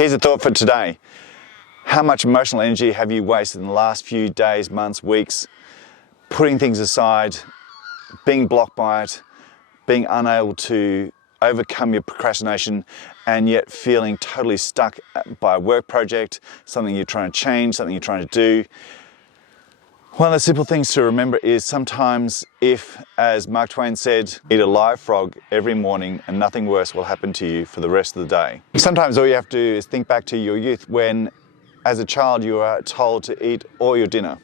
Here's a thought for today. How much emotional energy have you wasted in the last few days, months, weeks, putting things aside, being blocked by it, being unable to overcome your procrastination, and yet feeling totally stuck by a work project, something you're trying to change, something you're trying to do? One of the simple things to remember is sometimes if, as Mark Twain said, eat a live frog every morning and nothing worse will happen to you for the rest of the day. Sometimes all you have to do is think back to your youth when, as a child, you were told to eat all your dinner.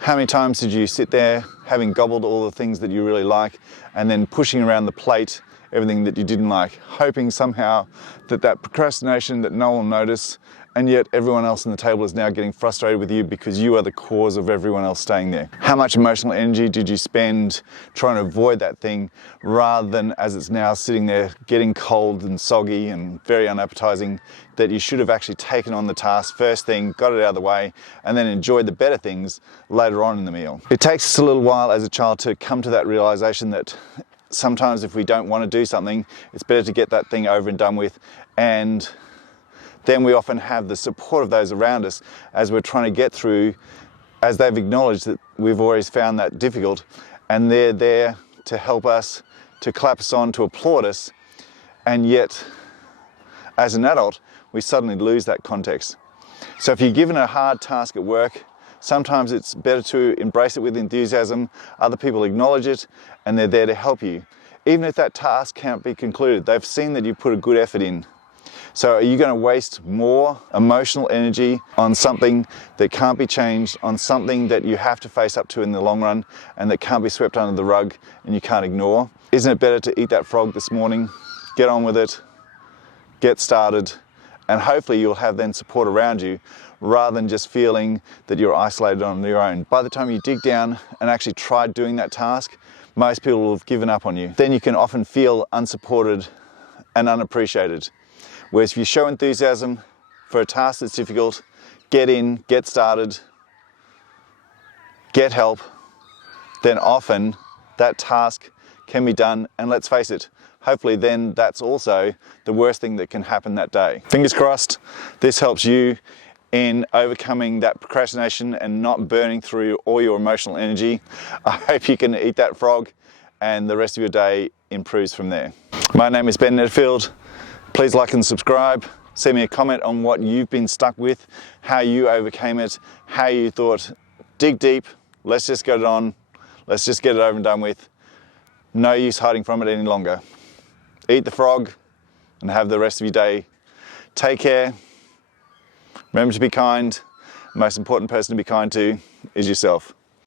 How many times did you sit there having gobbled all the things that you really like and then pushing around the plate everything that you didn't like, hoping somehow that procrastination that no one will notice, and yet everyone else on the table is now getting frustrated with you because you are the cause of everyone else staying there. How much emotional energy did you spend trying to avoid that thing rather than, as it's now sitting there getting cold and soggy and very unappetizing, that you should have actually taken on the task first thing, got it out of the way, and then enjoyed the better things later on in the meal. It takes us a little while as a child to come to that realization that sometimes if we don't want to do something, it's better to get that thing over and done with, and then we often have the support of those around us as we're trying to get through, as they've acknowledged that we've always found that difficult, and they're there to help us, to clap us on, to applaud us, and yet as an adult we suddenly lose that context. So if you're given a hard task at work, sometimes it's better to embrace it with enthusiasm. Other people acknowledge it and they're there to help you. Even if that task can't be concluded, they've seen that you put a good effort in. So are you going to waste more emotional energy on something that can't be changed, on something that you have to face up to in the long run and that can't be swept under the rug and you can't ignore? Isn't it better to eat that frog this morning, get on with it, get started, and hopefully you'll have then support around you rather than just feeling that you're isolated on your own. By the time you dig down and actually try doing that task, most people will have given up on you. Then you can often feel unsupported and unappreciated. Whereas if you show enthusiasm for a task that's difficult, get in, get started, get help, then often that task can be done, and let's face it, hopefully then that's also the worst thing that can happen that day. Fingers crossed, this helps you in overcoming that procrastination and not burning through all your emotional energy. I hope you can eat that frog and the rest of your day improves from there. My name is Ben Nedfield. Please like and subscribe. Send me a comment on what you've been stuck with, how you overcame it, how you thought, dig deep, let's just get it on, let's just get it over and done with. No use hiding from it any longer. Eat the frog and have the rest of your day. Take care. Remember to be kind. The most important person to be kind to is yourself.